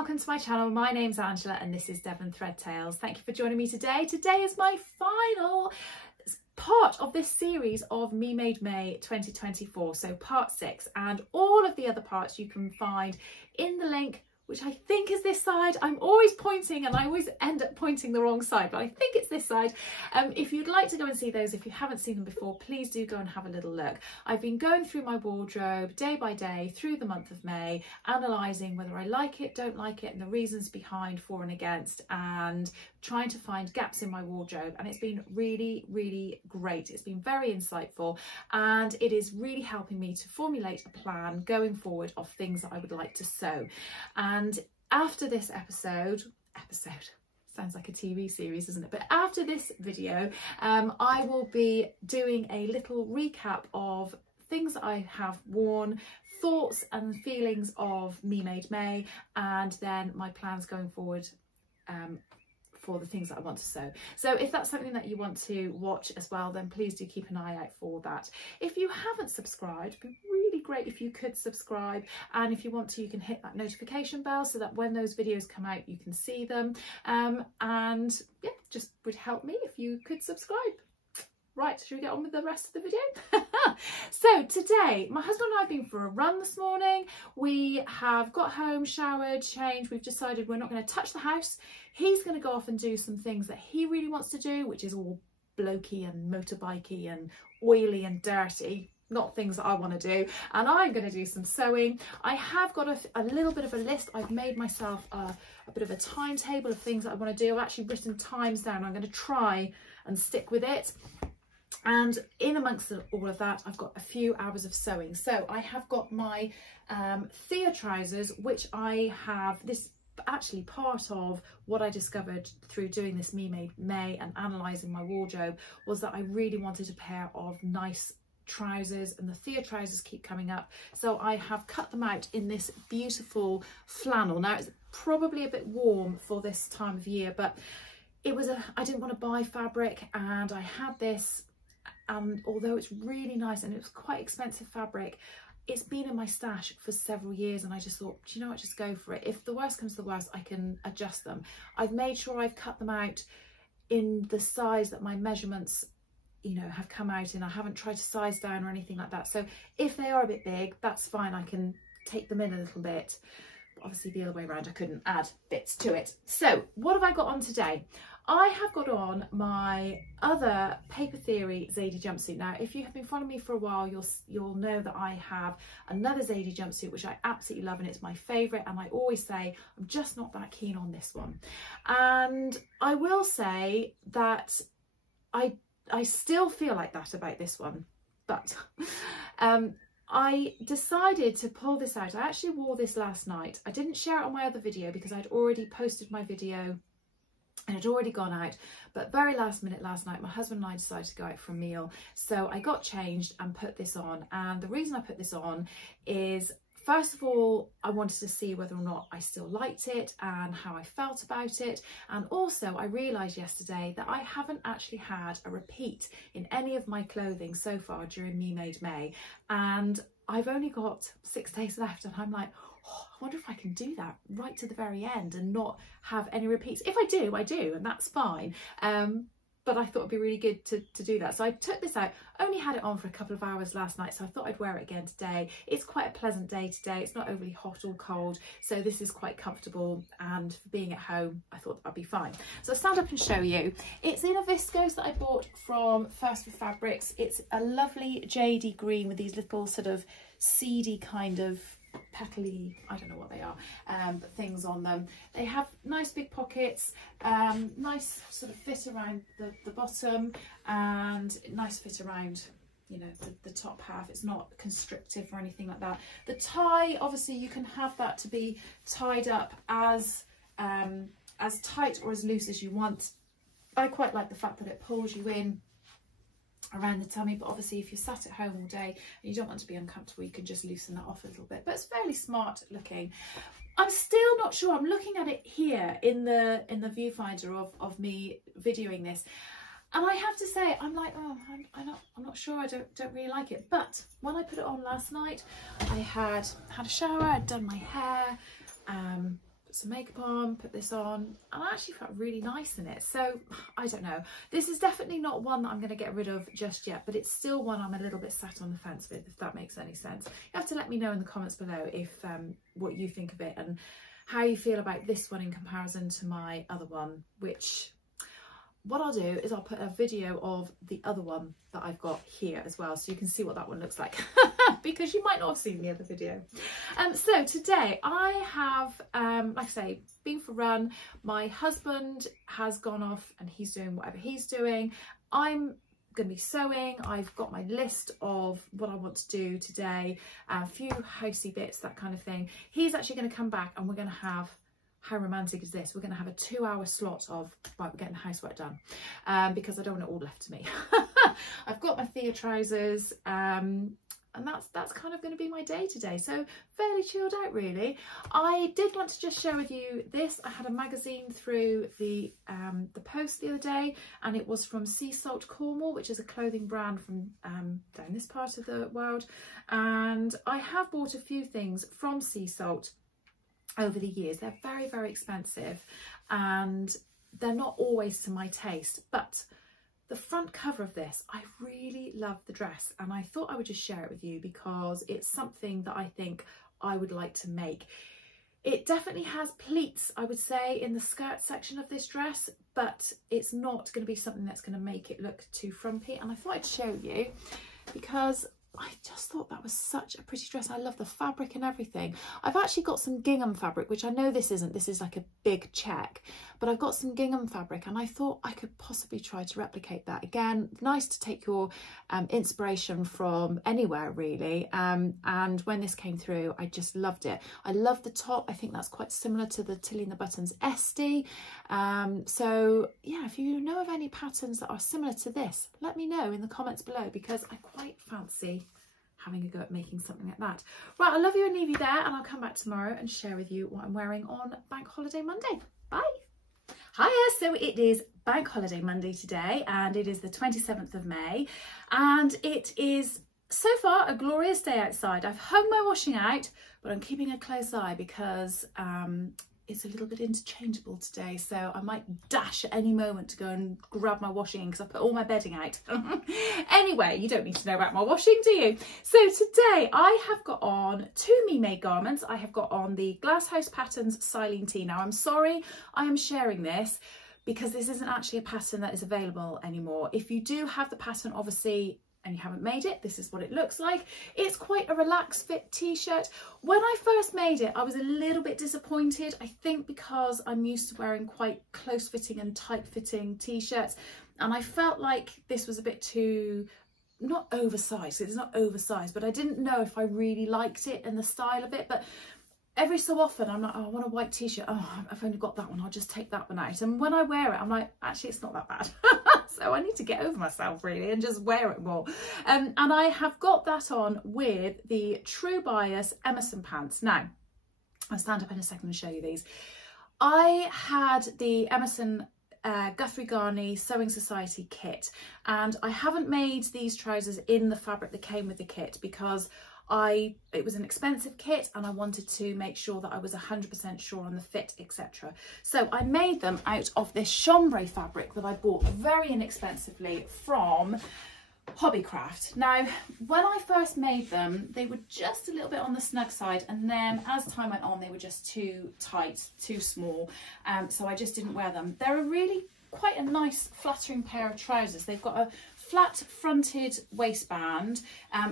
welcome to my channel. My name's Angela and this is Devon Thread Tales. Thank you for joining me today. Today is my final part of this series of Me Made May 2024, so part 6, and all of the other parts you can find in the link, which I think is this side. I'm always pointing and I always end up pointing the wrong side, but I think it's this side. If you'd like to go and see those, if you haven't seen them before, please do go and have a little look. I've been going through my wardrobe day by day through the month of May, analysing whether I like it, don't like it, and the reasons behind for and against, and trying to find gaps in my wardrobe. And it's been really, really great. It's been very insightful, and it is really helping me to formulate a plan going forward of things that I would like to sew. And after this episode sounds like a TV series, doesn't it? But after this video, I will be doing a little recap of things that I have worn, thoughts and feelings of Me Made May, and then my plans going forward for the things that I want to sew. So if that's something that you want to watch as well, then please do keep an eye out for that. If you haven't subscribed, it'd be really great if you could subscribe, and if you want to, you can hit that notification bell so that when those videos come out you can see them, and yeah, just would help me if you could subscribe. Right, should we get on with the rest of the video? So today, my husband and I have been for a run this morning. We have got home, showered, changed. We've decided we're not going to touch the house. He's going to go off and do some things that he really wants to do, which is all blokey and motorbikey and oily and dirty. Not things that I want to do. And I'm going to do some sewing. I have got a little bit of a list. I've made myself a bit of a timetable of things that I want to do. I've actually written times down. I'm going to try and stick with it. And in amongst all of that, I've got a few hours of sewing. So I have got my Thea trousers, which I have, this actually part of what I discovered through doing this Me Made May and analysing my wardrobe, was that I really wanted a pair of nice trousers, and the Thea trousers keep coming up. So I have cut them out in this beautiful flannel. Now it's probably a bit warm for this time of year, but it was I didn't want to buy fabric, and I had this. Although it's really nice and it was quite expensive fabric, it's been in my stash for several years, and I just thought, do you know what, just go for it. If the worst comes to the worst, I can adjust them. I've made sure I've cut them out in the size that my measurements, you know, have come out in. I haven't tried to size down or anything like that. So if they are a bit big, that's fine. I can take them in a little bit. But obviously the other way around, I couldn't add bits to it. So what have I got on today? I have got on my other Paper Theory Zadie jumpsuit. Now, if you have been following me for a while, you'll know that I have another Zadie jumpsuit, which I absolutely love, and it's my favourite. And I always say I'm just not that keen on this one. And I will say that I still feel like that about this one, but I decided to pull this out. I actually wore this last night. I didn't share it on my other video because I'd already posted my video and it had already gone out, but very last minute last night, my husband and I decided to go out for a meal. So I got changed and put this on. And the reason I put this on is, first of all, I wanted to see whether or not I still liked it and how I felt about it. And also I realised yesterday that I haven't actually had a repeat in any of my clothing so far during Me Made May. And I've only got 6 days left, and I'm like, oh, I wonder if I can do that right to the very end and not have any repeats. If I do, I do, and that's fine. But I thought it'd be really good to do that. So I took this out, only had it on for a couple of hours last night, so I thought I'd wear it again today. It's quite a pleasant day today. It's not overly hot or cold, so this is quite comfortable, and for being at home, I thought that'd be fine. So I'll stand up and show you. It's in a viscose that I bought from First for Fabrics. It's a lovely jadey green with these little sort of seedy kind of petally, I don't know what they are, but things on them. They have nice big pockets, nice sort of fit around the bottom, and nice fit around, you know, the top half. It's not constrictive or anything like that. The tie, obviously you can have that to be tied up as tight or as loose as you want. I quite like the fact that it pulls you in around the tummy, but obviously if you're sat at home all day and you don't want to be uncomfortable, you can just loosen that off a little bit. But it's fairly smart looking. I'm still not sure. I'm looking at it here in the viewfinder of me videoing this, and I have to say, I'm like, oh, I'm not sure. I don't really like it. But when I put it on last night, I had a shower, I'd done my hair, put some makeup on, put this on, and I actually felt really nice in it. So I don't know, this is definitely not one that I'm going to get rid of just yet, but it's still one I'm a little bit sat on the fence with, if that makes any sense. You have to let me know in the comments below if what you think of it and how you feel about this one in comparison to my other one, which what I'll do is I'll put a video of the other one that I've got here as well, so you can see what that one looks like because you might not have seen the other video. So today I have, like I say, been for a run. My husband has gone off and he's doing whatever he's doing. I'm going to be sewing. I've got my list of what I want to do today, a few housey bits, that kind of thing. He's actually going to come back and we're going to have, how romantic is this? We're going to have a 2-hour slot of, right, we're getting housework done, because I don't want it all left to me. I've got my Thea trousers, and that's kind of going to be my day today. So fairly chilled out, really. I did want to just share with you this. I had a magazine through the post the other day, and it was from Sea Salt Cornwall, which is a clothing brand from down this part of the world. And I have bought a few things from Sea Salt over the years. They're very, very expensive and they're not always to my taste, but the front cover of this, I really love the dress, and I thought I would just share it with you because it's something that I think I would like to make. It definitely has pleats, I would say, in the skirt section of this dress, but it's not going to be something that's going to make it look too frumpy, and I thought I'd show you because I just thought that was such a pretty dress. I love the fabric and everything. I've actually got some gingham fabric, which I know this isn't, this is like a big check, but I've got some gingham fabric and I thought I could possibly try to replicate that. Again, nice to take your inspiration from anywhere, really. And when this came through, I just loved it. I love the top. I think that's quite similar to the Tilly and the Buttons Esty. So yeah, if you know of any patterns that are similar to this, let me know in the comments below because I quite fancy having a go at making something like that. Right, I love you and leave you there, and I'll come back tomorrow and share with you what I'm wearing on Bank Holiday Monday. Bye. Hiya, so it is Bank Holiday Monday today, and it is the 27th of May, and it is so far a glorious day outside. I've hung my washing out, but I'm keeping a close eye because it's a little bit interchangeable today, so I might dash at any moment to go and grab my washing in because I put all my bedding out. Anyway, you don't need to know about my washing, do you? So today I have got on 2 me-made garments. I have got on the Glasshouse Patterns Silenetee. Now I'm sorry I am sharing this because this isn't actually a pattern that is available anymore. If you do have the pattern, obviously, and you haven't made it, this is what it looks like. It's quite a relaxed fit t-shirt. When I first made it, I was a little bit disappointed, I think because I'm used to wearing quite close fitting and tight fitting t-shirts, and I felt like this was a bit too, not oversized, it's not oversized, but I didn't know if I really liked it and the style of it. But every so often I'm like, oh, I want a white t-shirt, oh, I've only got that one, I'll just take that one out. And when I wear it, I'm like, actually it's not that bad. So I need to get over myself really and just wear it more. And I have got that on with the True Bias Emerson Pants. Now, I'll stand up in a second and show you these. I had the Emerson Guthrie Ghani Sewing Society kit, and I haven't made these trousers in the fabric that came with the kit because it was an expensive kit and I wanted to make sure that I was 100% sure on the fit, etc. So I made them out of this chambray fabric that I bought very inexpensively from Hobbycraft. Now, when I first made them, they were just a little bit on the snug side, and then as time went on, they were just too tight, too small, so I just didn't wear them. They're a really quite a nice flattering pair of trousers. They've got a flat fronted waistband,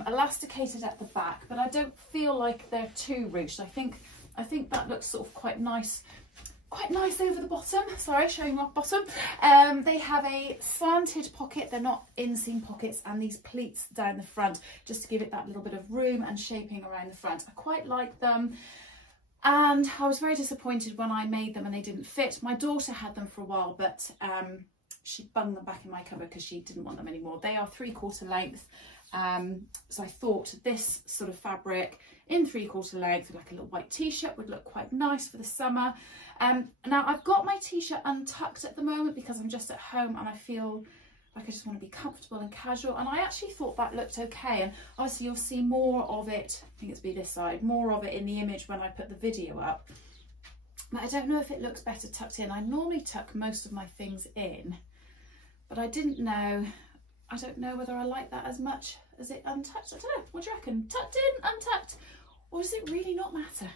elasticated at the back, but I don't feel like they're too ruched. I think that looks sort of quite nice over the bottom. Sorry, showing my bottom. They have a slanted pocket, they're not inseam pockets, and these pleats down the front just to give it that little bit of room and shaping around the front. I quite like them. And I was very disappointed when I made them and they didn't fit. My daughter had them for a while, but she bunged them back in my cupboard because she didn't want them anymore. They are 3/4 length. So I thought this sort of fabric in 3/4 length with like a little white t-shirt would look quite nice for the summer. Now I've got my t-shirt untucked at the moment because I'm just at home and I feel like I just want to be comfortable and casual, and I actually thought that looked okay. And obviously you'll see more of it, I think it's be this side, more of it in the image when I put the video up. But I don't know if it looks better tucked in. I normally tuck most of my things in, but I don't know whether I like that as much as it untucked. I don't know, what do you reckon? Tucked in, untucked, or does it really not matter?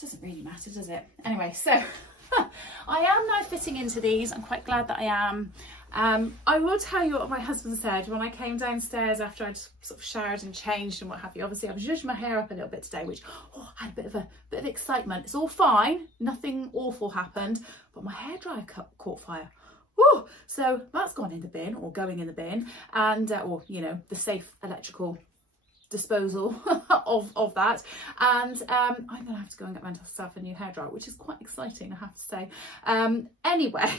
Doesn't really matter, does it? Anyway, so I am now fitting into these. I'm quite glad that I am. I will tell you what my husband said when I came downstairs after I'd sort of showered and changed and what have you. Obviously I've zhuzhed my hair up a little bit today, which I had a bit of excitement. It's all fine, nothing awful happened, but my hairdryer caught fire. Woo! So that's gone in the bin, or going in the bin, and or you know, the safe electrical disposal of that. And I'm gonna have to go and get myself a new hairdryer, which is quite exciting, I have to say. Anyway,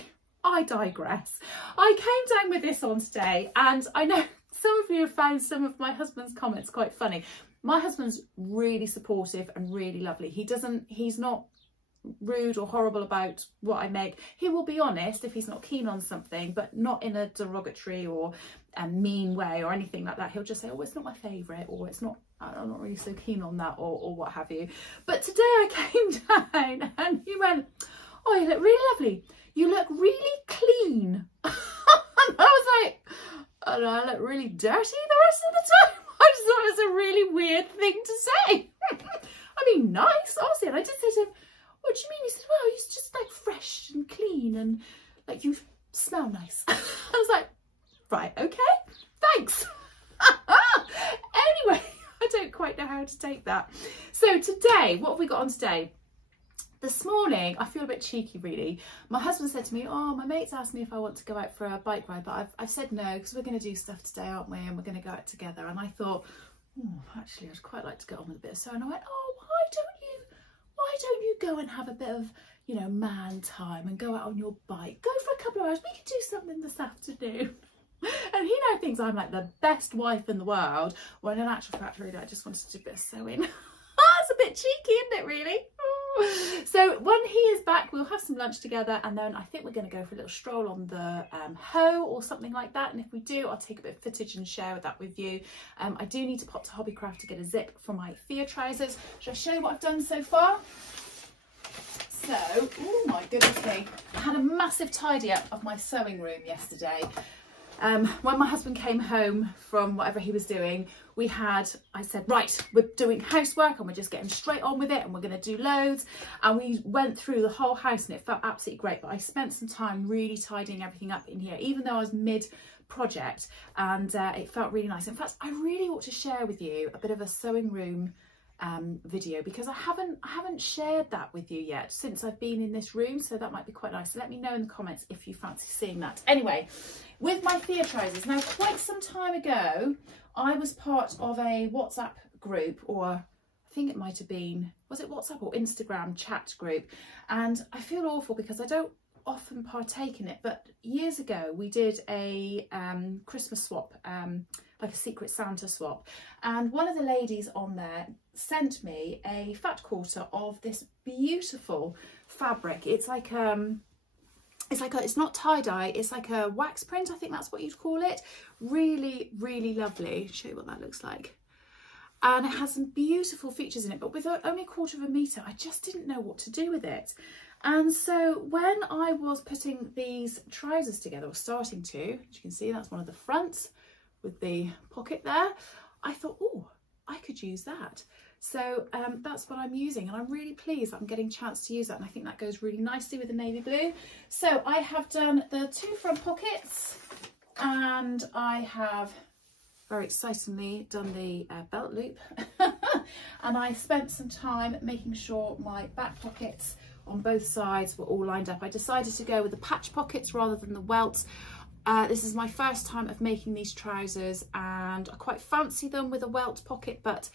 I digress. I came down with this on today, and I know some of you have found some of my husband's comments quite funny. My husband's really supportive and really lovely. He's not rude or horrible about what I make. He will be honest if he's not keen on something, but not in a derogatory or a mean way or anything like that. He'll just say, oh, it's not my favourite, or it's not, I'm not really so keen on that, or what have you. But today I came down and he went, oh, you look really lovely. You look really clean. And I was like, oh, no, I look really dirty the rest of the time. I just thought it was a really weird thing to say. I mean, nice, obviously. And I did say to him, what do you mean? He said, well, you're just like fresh and clean and like you smell nice. I was like, right, okay, thanks. Anyway, I don't quite know how to take that. So today, what have we got on today? This morning, I feel a bit cheeky really. My husband said to me, oh, my mate's asked me if I want to go out for a bike ride, but I've said no, because we're going to do stuff today, aren't we? And we're going to go out together. And I thought, oh, actually, I'd quite like to get on with a bit of sewing. And I went, oh, why don't you go and have a bit of, you know, man time and go out on your bike? Go for a couple of hours. We could do something this afternoon. And he now thinks I'm like the best wife in the world, when in actual fact, really, I just wanted to do a bit of sewing. That's a bit cheeky, isn't it, really? So when he is back, we'll have some lunch together, and then I think we're going to go for a little stroll on the Hoe or something like that. And if we do, I'll take a bit of footage and share that with you. I do need to pop to Hobbycraft to get a zip for my Thea trousers. Shall I show you what I've done so far? So, oh my goodness me, I had a massive tidy up of my sewing room yesterday. When my husband came home from whatever he was doing, I said, right, we're doing housework and we're just getting straight on with it, and we're going to do loads. And we went through the whole house and it felt absolutely great. But I spent some time really tidying everything up in here, even though I was mid-project, and it felt really nice. In fact, I really ought to share with you a bit of a sewing room video, because I haven't shared that with you yet since I've been in this room, so that might be quite nice. So let me know in the comments if you fancy seeing that. Anyway, with my Thea trousers, now quite some time ago I was part of a WhatsApp group, or I think it might have been, was it WhatsApp or Instagram chat group, and I feel awful because I don't often partake in it, but years ago we did a Christmas swap, like a Secret Santa swap, and one of the ladies on there sent me a fat quarter of this beautiful fabric. It's like it's not tie-dye, it's like a wax print, I think that's what you'd call it. Really, really lovely. Show you what that looks like. And it has some beautiful features in it, but with only 1/4 metre, I just didn't know what to do with it. And so when I was putting these trousers together, or starting to, as you can see, that's one of the fronts with the pocket there, I thought, oh, I could use that. So that's what I'm using, and I'm really pleased that I'm getting a chance to use that, and I think that goes really nicely with the navy blue. So I have done the 2 front pockets, and I have very excitingly done the belt loop. And I spent some time making sure my back pockets on both sides were all lined up. I decided to go with the patch pockets rather than the welts. This is my first time of making these trousers, and I quite fancy them with a welt pocket, but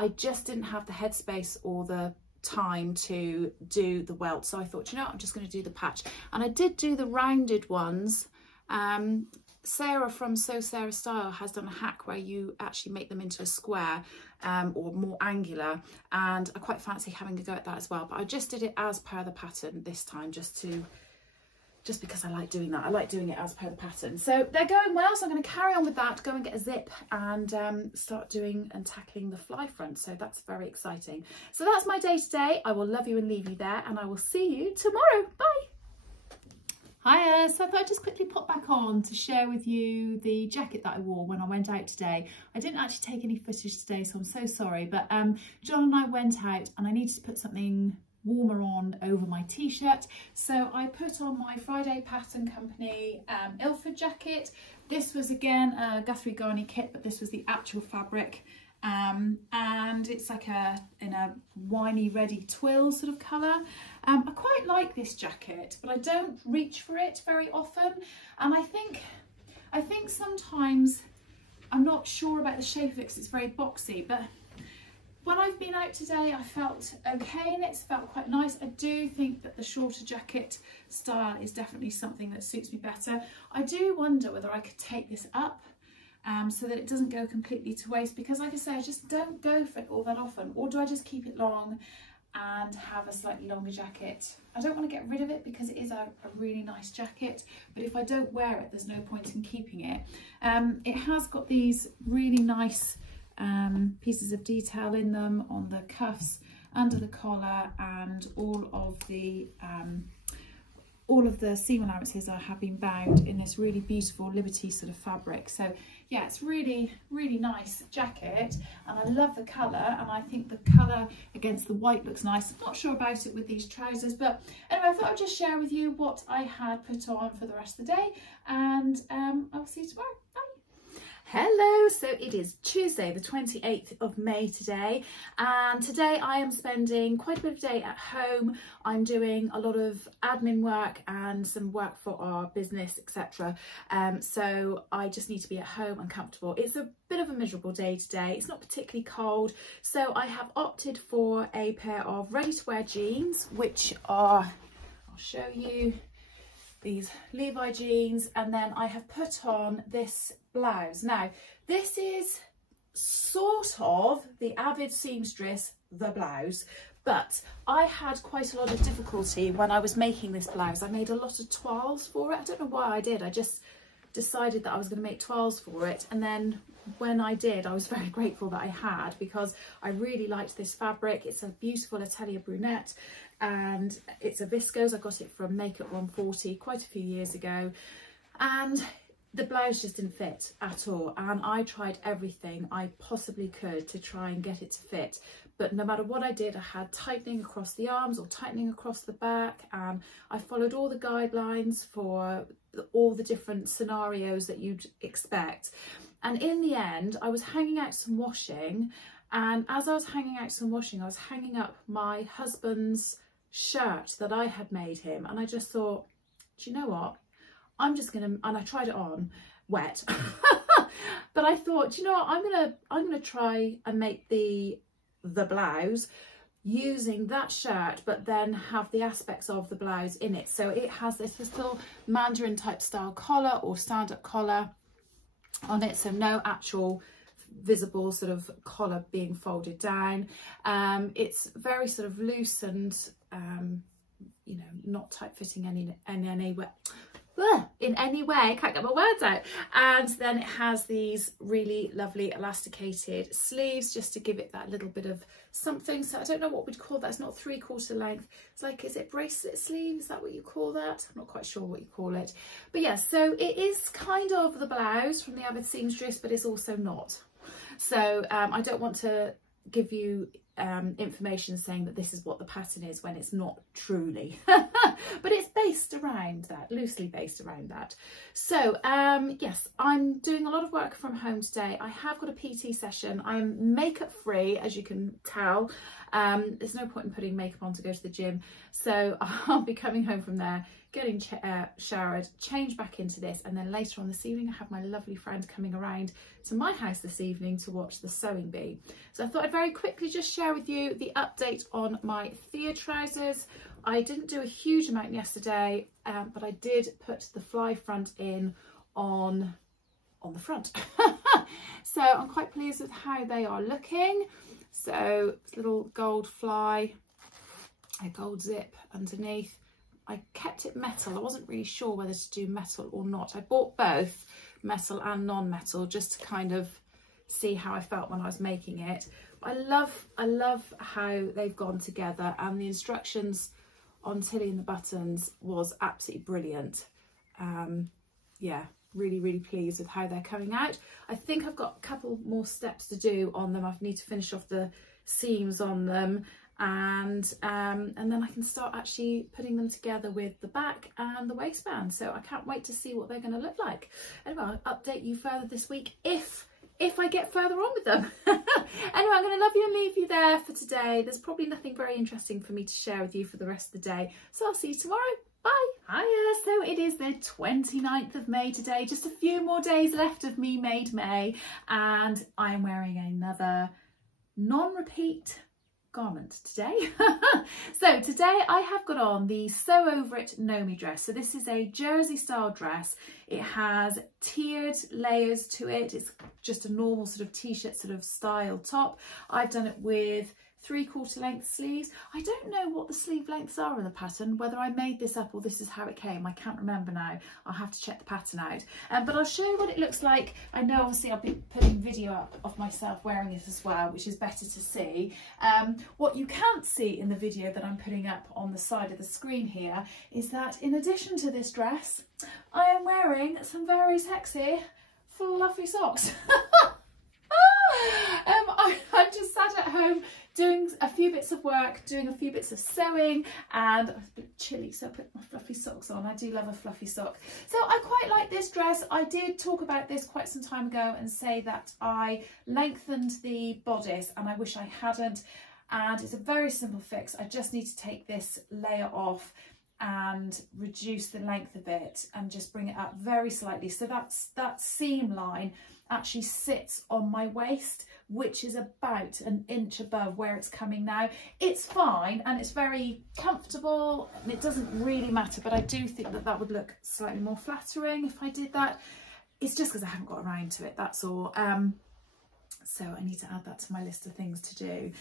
I just didn't have the headspace or the time to do the welt. So I thought, you know what, I'm just going to do the patch. And I did do the rounded ones. Sarah from Sew Sarah Style has done a hack where you actually make them into a square or more angular, and I quite fancy having a go at that as well. But I just did it as per the pattern this time, just to just because I like doing that. I like doing it as per the pattern. So they're going well, so I'm going to carry on with that, go and get a zip and start doing and tackling the fly front. So that's very exciting. So that's my day today. I will love you and leave you there, and I will see you tomorrow. Bye. Hiya, so I thought I'd just quickly pop back on to share with you the jacket that I wore when I went out today. I didn't actually take any footage today, so I'm so sorry, but John and I went out and I needed to put something warmer on over my t-shirt, so I put on my Friday Pattern Company Ilford jacket. This was again a Guthrie Ghani kit, but this was the actual fabric, and it's like in a winey ready twill sort of colour. I quite like this jacket, but I don't reach for it very often, and I think sometimes I'm not sure about the shape of it because it's very boxy, but when I've been out today I felt okay and it's felt quite nice. I do think that the shorter jacket style is definitely something that suits me better. I do wonder whether I could take this up so that it doesn't go completely to waste, because like I say, I just don't go for it all that often. Or do I just keep it long and have a slightly longer jacket? I don't want to get rid of it because it is a really nice jacket, but if I don't wear it, there's no point in keeping it. It has got these really nice pieces of detail in them on the cuffs, under the collar, and all of the seam allowances have been bound in this really beautiful Liberty sort of fabric. So yeah, it's really nice jacket, and I love the colour, and I think the colour against the white looks nice. I'm not sure about it with these trousers, but anyway, I thought I'd just share with you what I had put on for the rest of the day, and I'll see you tomorrow. Bye. Hello, so it is Tuesday the 28th of May today, and today I am spending quite a bit of day at home. I'm doing a lot of admin work and some work for our business, etc. So I just need to be at home and comfortable. It's a bit of a miserable day today. It's not particularly cold, so I have opted for a pair of ready-to-wear jeans, which are, I'll show you, these Levi jeans, and then I have put on this blouse. Now this is sort of the Avid Seamstress The Blouse, but I had quite a lot of difficulty when I was making this blouse. I made a lot of toiles for it. I don't know why I did. I just decided that I was going to make toiles for it, and then when I did, I was very grateful that I had, because I really liked this fabric. It's a beautiful Atelier brunnette, and it's a viscose. I got it from Makeup 140 quite a few years ago, and the blouse just didn't fit at all, and I tried everything I possibly could to try and get it to fit, but no matter what I did, I had tightening across the arms or tightening across the back, and I followed all the guidelines for all the different scenarios that you'd expect. And in the end, I was hanging out some washing, and as I was hanging out some washing, I was hanging up my husband's shirt that I had made him, and I just thought, do you know what, I'm just gonna, and I tried it on wet but I thought, do you know what, I'm gonna try and make the blouse using that shirt, but then have the aspects of the blouse in it. So it has this little Mandarin type style collar or stand-up collar on it, so no actual visible sort of collar being folded down. It's very sort of loose and you know, not tight fitting in any way, can't get my words out. And then it has these really lovely elasticated sleeves just to give it that little bit of something. So I don't know what we'd call that. It's not 3/4 length. It's like, is it bracelet sleeve? Is that what you call that? I'm not quite sure what you call it. But yeah, so it is kind of the blouse from the Avid Seamstress, but it's also not. So I don't want to give you information saying that this is what the pattern is when it's not truly, but it's based around that, loosely based around that. So yes, I'm doing a lot of work from home today. I have got a PT session. I'm makeup free, as you can tell. There's no point in putting makeup on to go to the gym, so I'll be coming home from there, getting showered, change back into this, and then later on this evening I have my lovely friend coming around to my house this evening to watch the Sewing Bee. So I thought I'd very quickly just share with you the update on my Thea trousers. I didn't do a huge amount yesterday, but I did put the fly front in on the front. So I'm quite pleased with how they are looking. So little gold fly, a gold zip underneath. I kept it metal. I wasn't really sure whether to do metal or not. I bought both metal and non-metal just to kind of see how I felt when I was making it. I love how they've gone together, and the instructions on Tilly and the buttons was absolutely brilliant. Yeah, really pleased with how they're coming out. I think I've got a couple more steps to do on them. I need to finish off the seams on them, and then I can start actually putting them together with the back and the waistband. So I can't wait to see what they're going to look like. Anyway, I'll update you further this week if I get further on with them. Anyway, I'm going to love you and leave you there for today. There's probably nothing very interesting for me to share with you for the rest of the day. So I'll see you tomorrow. Bye. Hiya. So it is the 29th of May today. Just a few more days left of Me Made May. And I am wearing another non-repeat garment today. So today I have got on the Sew Over It Nomi dress. So this is a jersey style dress. It has tiered layers to it. It's just a normal sort of t-shirt sort of style top. I've done it with 3/4 length sleeves. I don't know what the sleeve lengths are in the pattern, whether I made this up or this is how it came. I can't remember now. I'll have to check the pattern out. But I'll show you what it looks like. I know obviously I'll be putting video up of myself wearing it as well, which is better to see. What you can't see in the video that I'm putting up on the side of the screen here is that in addition to this dress, I am wearing some very sexy fluffy socks. I'm just sat at home doing a few bits of work, doing a few bits of sewing, and it's a bit chilly, so I put my fluffy socks on. I do love a fluffy sock. So I quite like this dress. I did talk about this quite some time ago and say that I lengthened the bodice, and I wish I hadn't. And it's a very simple fix. I just need to take this layer off and reduce the length of it and just bring it up very slightly. So that seam line actually sits on my waist, which is about an inch above where it's coming now. It's fine and it's very comfortable and it doesn't really matter, but I do think that that would look slightly more flattering if I did that. It's just because I haven't got around to it, that's all. So I need to add that to my list of things to do.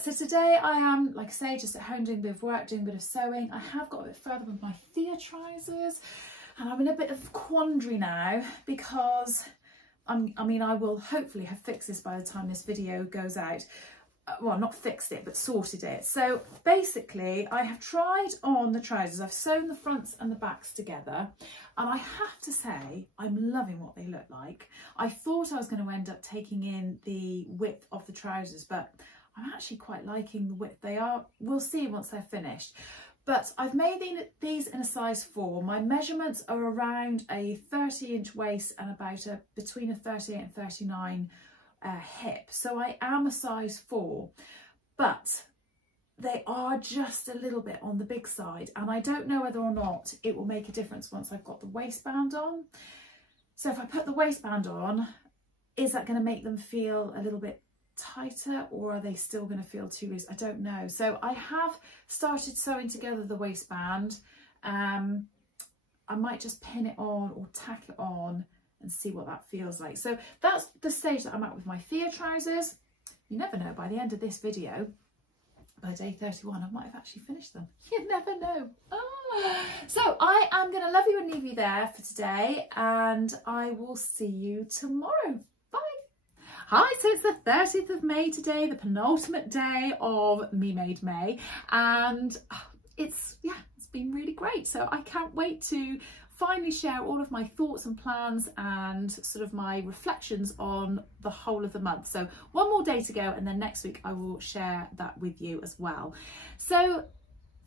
So today I am, like I say, just at home doing a bit of work, doing a bit of sewing. I have got a bit further with my theatrisers, and I'm in a bit of quandary now because I mean, I will hopefully have fixed this by the time this video goes out. Well, not fixed it, but sorted it. So basically, I have tried on the trousers. I've sewn the fronts and the backs together, and I have to say, I'm loving what they look like. I thought I was going to end up taking in the width of the trousers, but I'm actually quite liking the width they are. We'll see once they're finished. But I've made these in a size 4. My measurements are around a 30-inch waist and about between a 38 and 39 hip. So I am a size 4, but they are just a little bit on the big side, and I don't know whether or not it will make a difference once I've got the waistband on. So if I put the waistband on, is that going to make them feel a little bit tighter, or are they still going to feel too loose? I don't know. So I have started sewing together the waistband. I might just pin it on or tack it on and see what that feels like. So that's the stage that I'm at with my Thea trousers. You never know, by the end of this video, by day 31, I might have actually finished them. You never know. So I am going to love you and leave you there for today, and I will see you tomorrow. Bye. Hi, so it's the 30th of May today, the penultimate day of Me Made May, and it's been really great. So I can't wait to finally share all of my thoughts and plans and sort of my reflections on the whole of the month. So one more day to go, and then next week I will share that with you as well. So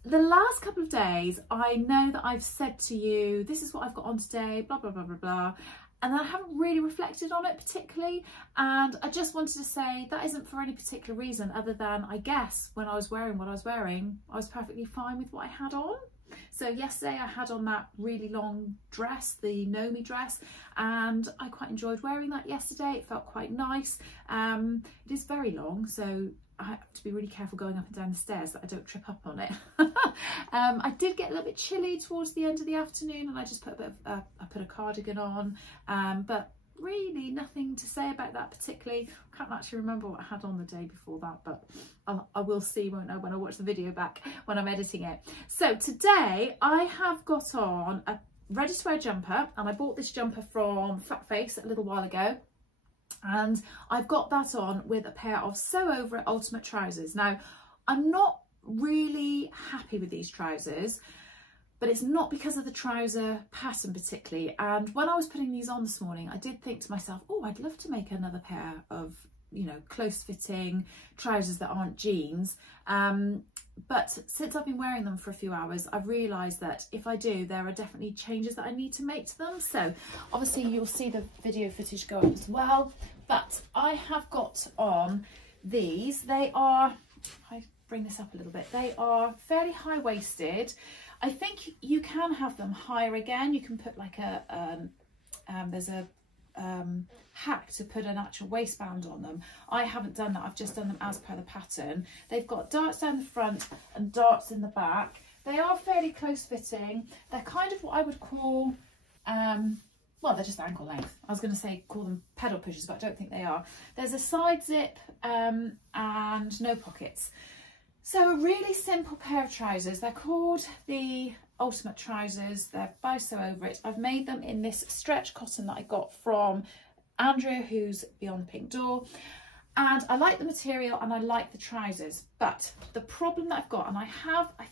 the last couple of days, I know that I've said to you, this is what I've got on today, blah, blah, blah, blah, blah. And I haven't really reflected on it particularly. And I just wanted to say that isn't for any particular reason other than, I guess, when I was wearing what I was wearing, I was perfectly fine with what I had on. So yesterday I had on that really long dress, the Nomi dress, and I quite enjoyed wearing that yesterday. It felt quite nice. It is very long, so I have to be really careful going up and down the stairs that I don't trip up on it. I did get a little bit chilly towards the end of the afternoon, and I just put a cardigan on, but really really nothing to say about that particularly. I can't actually remember what I had on the day before that, but I will see, won't I, when I watch the video back when I'm editing it. So today I have got on a ready to wear jumper, and I bought this jumper from Fat Face a little while ago, and I've got that on with a pair of Sew Over It Ultimate trousers. Now, I'm not really happy with these trousers, but it's not because of the trouser pattern particularly. And when I was putting these on this morning, I did think to myself, oh, I'd love to make another pair of, you know, close fitting trousers that aren't jeans. But since I've been wearing them for a few hours, I've realised that if I do, there are definitely changes that I need to make to them. So obviously you'll see the video footage go up as well. But I have got on these. They are, if I bring this up a little bit, they are fairly high-waisted. I think you can have them higher again. You can put like there's a hack to put an actual waistband on them. I haven't done that. I've just done them as per the pattern. They've got darts down the front and darts in the back. They are fairly close fitting. They're kind of what I would call, well, they're just ankle length. I was going to say call them pedal pushers, but I don't think they are. There's a side zip and no pockets. So a really simple pair of trousers. They're called the Ultimate Trousers. They're by Sew Over It. I've made them in this stretch cotton that I got from Andrea, who's Beyond the Pink Door. And I like the material and I like the trousers. But the problem that I've got, and I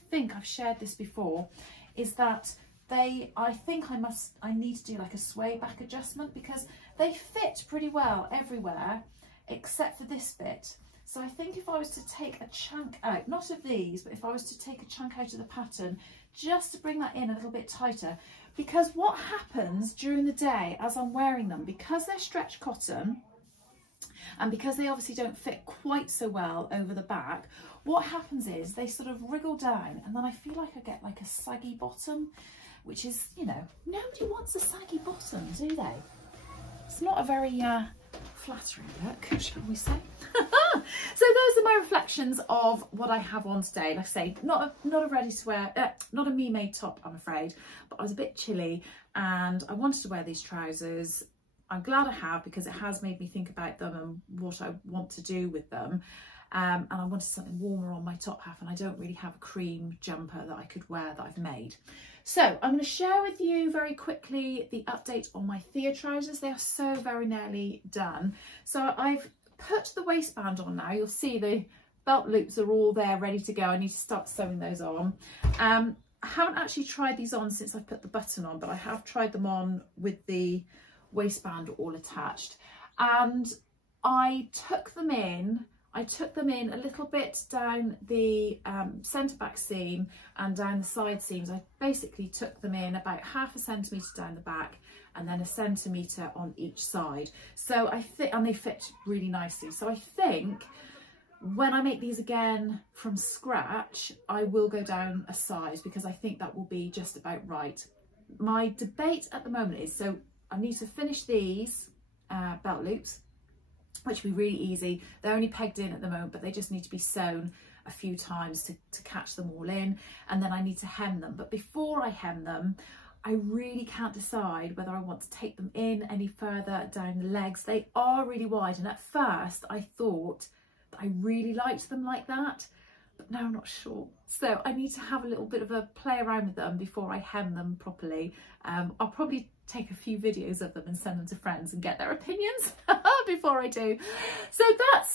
think I've shared this before, is that I think I need to do like a sway back adjustment, because they fit pretty well everywhere except for this bit. So I think if I was to take a chunk out, not of these, but if I was to take a chunk out of the pattern, just to bring that in a little bit tighter, because what happens during the day as I'm wearing them, because they're stretch cotton and because they obviously don't fit quite so well over the back, what happens is they sort of wriggle down, and then I feel like I get like a saggy bottom, which is, you know, nobody wants a saggy bottom, do they? It's not a very flattering look, shall we say. So those are my reflections of what I have on today. Like I say, not a ready to wear, not a me made top, I'm afraid, but I was a bit chilly and I wanted to wear these trousers. I'm glad I have, because it has made me think about them and what I want to do with them. And I wanted something warmer on my top half, and I don't really have a cream jumper that I could wear that I've made. So I'm going to share with you very quickly the update on my Thea trousers. They are so very nearly done. So I've put the waistband on now. You'll see the belt loops are all there ready to go. I need to start sewing those on. I haven't actually tried these on since I've put the button on, but I have tried them on with the waistband all attached. And I took them in a little bit down the centre back seam and down the side seams. I basically took them in about ½ centimetre down the back and then 1 centimetre on each side. So and they fit really nicely. So I think when I make these again from scratch, I will go down a size, because I think that will be just about right. My debate at the moment is, so I need to finish these belt loops, which will be really easy. They're only pegged in at the moment, but they just need to be sewn a few times to catch them all in. And then I need to hem them. But before I hem them, I really can't decide whether I want to take them in any further down the legs. They are really wide, and at first I thought that I really liked them like that, but now I'm not sure. So I need to have a little bit of a play around with them before I hem them properly. I'll probably take a few videos of them and send them to friends and get their opinions before I do. So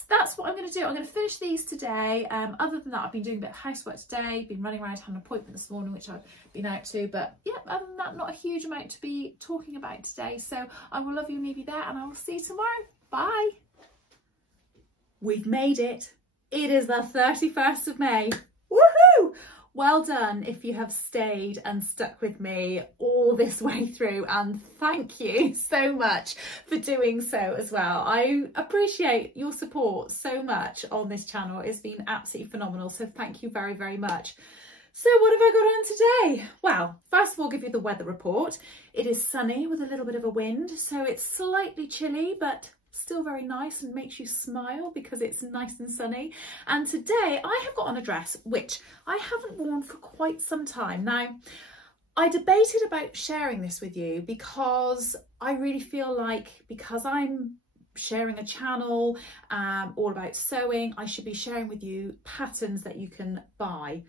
that's what I'm going to do. I'm going to finish these today. Other than that, I've been doing a bit of housework today, been running around, had an appointment this morning which I've been out to, but yeah, other than that, not a huge amount to be talking about today. So I will love you and leave you there, and I will see you tomorrow. Bye. We've made it. It is the 31st of May. Woohoo! Well done if you have stayed and stuck with me all this way through, and thank you so much for doing so as well. I appreciate your support so much on this channel. It's been absolutely phenomenal, so thank you very, very much. So what have I got on today? Well, first of all, I'll give you the weather report. It is sunny with a little bit of a wind, so it's slightly chilly, but still very nice and makes you smile because it's nice and sunny. And today I have got on a dress which I haven't worn for quite some time. Now, I debated about sharing this with you because I really feel like because I'm sharing a channel all about sewing, I should be sharing with you patterns that you can buy.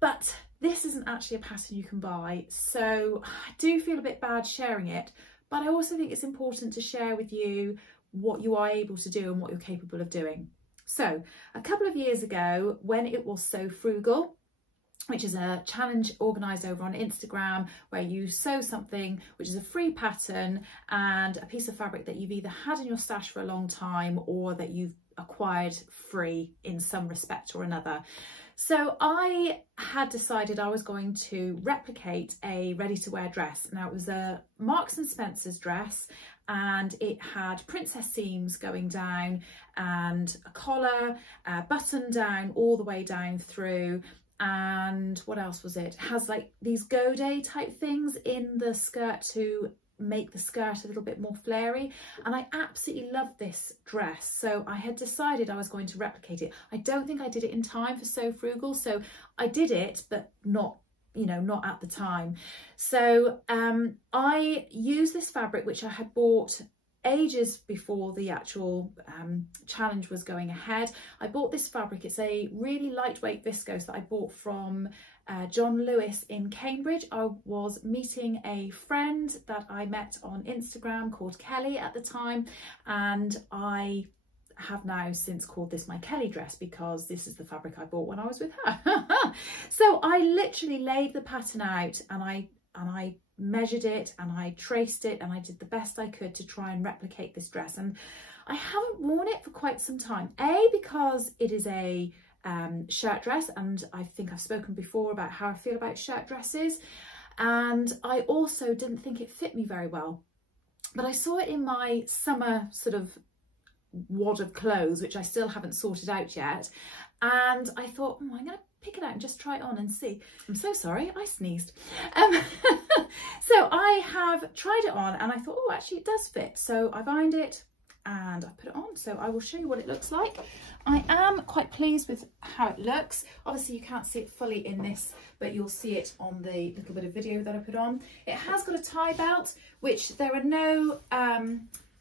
But this isn't actually a pattern you can buy, so I do feel a bit bad sharing it, but I also think it's important to share with you what you are able to do and what you're capable of doing. So a couple of years ago, when it was Sew Frugal, which is a challenge organised over on Instagram where you sew something which is a free pattern and a piece of fabric that you've either had in your stash for a long time or that you've acquired free in some respect or another. So I had decided I was going to replicate a ready-to-wear dress. Now it was a Marks and Spencer's dress, and it had princess seams going down and a collar, button down all the way down through. And what else was it? It has like these godet type things in the skirt to make the skirt a little bit more flary, and I absolutely love this dress, so I had decided I was going to replicate it. I don't think I did it in time for Sew Frugal, so I did it but not, you know, not at the time. So I used this fabric which I had bought ages before the actual challenge was going ahead. I bought this fabric. It's a really lightweight viscose that I bought from John Lewis in Cambridge. I was meeting a friend that I met on Instagram called Kelly at the time, and I have now since called this my Kelly dress because this is the fabric I bought when I was with her. So I literally laid the pattern out and I measured it and I traced it and I did the best I could to try and replicate this dress, and I haven't worn it for quite some time. A, because it is a shirt dress, and I think I've spoken before about how I feel about shirt dresses, and I also didn't think it fit me very well, but I saw it in my summer sort of wad of clothes which I still haven't sorted out yet, and I thought, oh, I'm gonna pick it out and just try it on and see. I'm so sorry, I sneezed. So I have tried it on and I thought, oh, actually it does fit. So I've ironed it and I put it on. So I will show you what it looks like. I am quite pleased with how it looks. Obviously you can't see it fully in this, but you'll see it on the little bit of video that I put on. It has got a tie belt, which there are no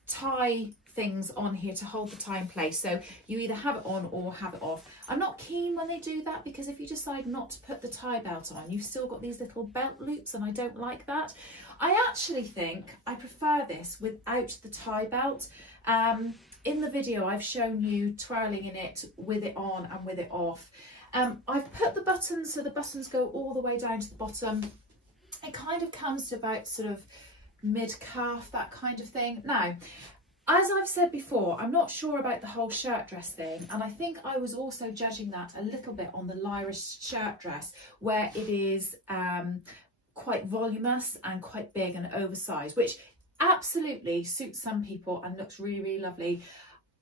tie things on here to hold the tie in place, so you either have it on or have it off. I'm not keen when they do that, because if you decide not to put the tie belt on, you've still got these little belt loops, and I don't like that. I actually think I prefer this without the tie belt. In the video I've shown you twirling in it with it on and with it off. I've put the buttons so the buttons go all the way down to the bottom. It kind of comes to about sort of mid-calf, that kind of thing. Now, as I've said before, I'm not sure about the whole shirt dress thing, and I think I was also judging that a little bit on the Lyra's shirt dress, where it is quite voluminous and quite big and oversized, which absolutely suits some people and looks really, really lovely.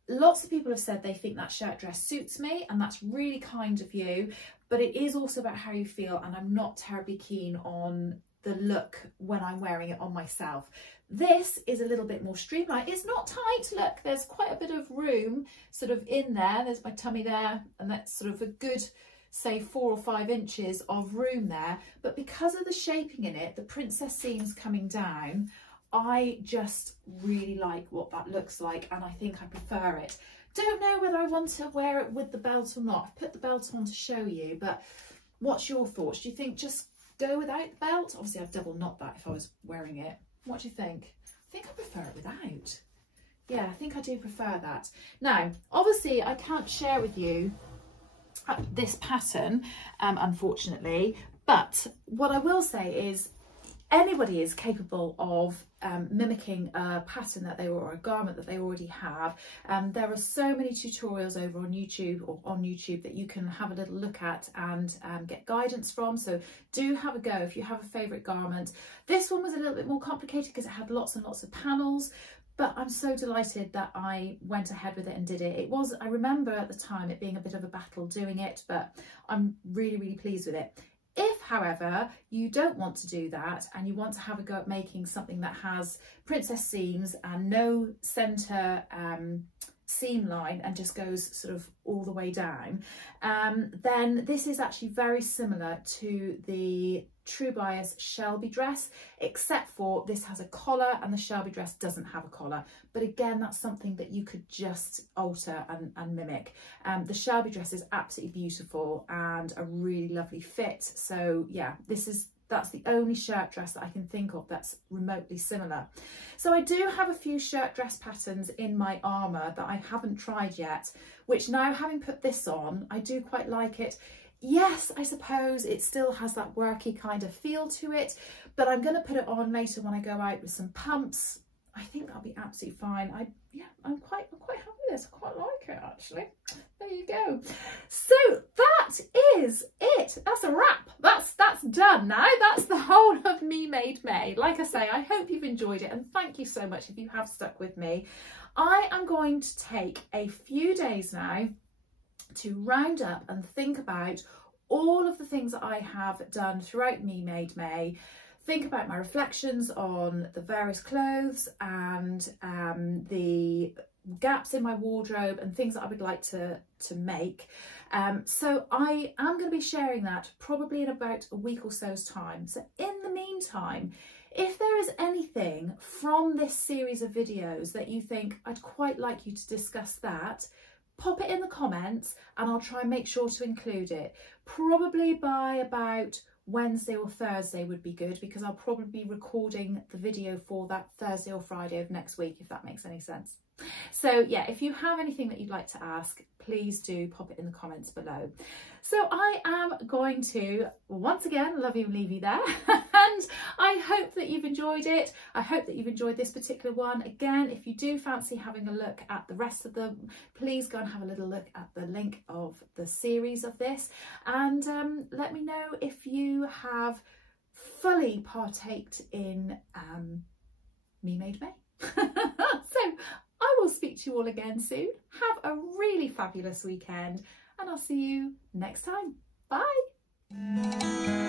Lots of people have said they think that shirt dress suits me, and that's really kind of you, but it is also about how you feel, and I'm not terribly keen on the look when I'm wearing it on myself. This is a little bit more streamlined. It's not tight, look, there's quite a bit of room sort of in there. There's my tummy there, and that's sort of a good, say 4 or 5 inches of room there. But because of the shaping in it, the princess seams coming down, I just really like what that looks like, and I think I prefer it. Don't know whether I want to wear it with the belt or not. I've put the belt on to show you, but what's your thoughts? Do you think just go without the belt? Obviously I'd double knot that if I was wearing it. What do you think? I think I prefer it without. Yeah, I think I do prefer that. Now, obviously I can't share with you this pattern, unfortunately, but what I will say is anybody is capable of mimicking a pattern that they or a garment that they already have. There are so many tutorials over on YouTube that you can have a little look at and get guidance from, so do have a go if you have a favourite garment. This one was a little bit more complicated because it had lots and lots of panels, but I'm so delighted that I went ahead with it and did it. It was, I remember at the time it being a bit of a battle doing it, but I'm really, really pleased with it. If, however, you don't want to do that and you want to have a go at making something that has princess seams and no centre seam line and just goes sort of all the way down, then this is actually very similar to the True Bias Shelby dress, except for this has a collar and the Shelby dress doesn't have a collar. But again, that's something that you could just alter and mimic. The Shelby dress is absolutely beautiful and a really lovely fit. So yeah, that's the only shirt dress that I can think of that's remotely similar. So I do have a few shirt dress patterns in my armour that I haven't tried yet, which now having put this on, I do quite like it. Yes, I suppose it still has that worky kind of feel to it, but I'm going to put it on later when I go out with some pumps. I think that'll be absolutely fine. I'm quite happy with this. I quite like it actually. There you go. So that is it. That's a wrap. That's done now. That's the whole of Me Made May. Like I say, I hope you've enjoyed it and thank you so much if you have stuck with me. I am going to take a few days now to round up and think about all of the things that I have done throughout Me Made May. Think about my reflections on the various clothes and the gaps in my wardrobe and things that I would like to make. So I am going to be sharing that probably in about a week or so's time. So in the meantime, if there is anything from this series of videos that you think I'd quite like you to discuss that, pop it in the comments and I'll try and make sure to include it. Probably by about Wednesday or Thursday would be good, because I'll probably be recording the video for that Thursday or Friday of next week, if that makes any sense. So yeah, if you have anything that you'd like to ask, please do pop it in the comments below. So I am going to once again love you and leave you there, and I hope that you've enjoyed it. I hope that you've enjoyed this particular one. Again, if you do fancy having a look at the rest of them, please go and have a little look at the link of the series of this, and let me know if you have fully partaked in Me Made May. So I will speak to you all again soon. Have a really fabulous weekend and I'll see you next time. Bye.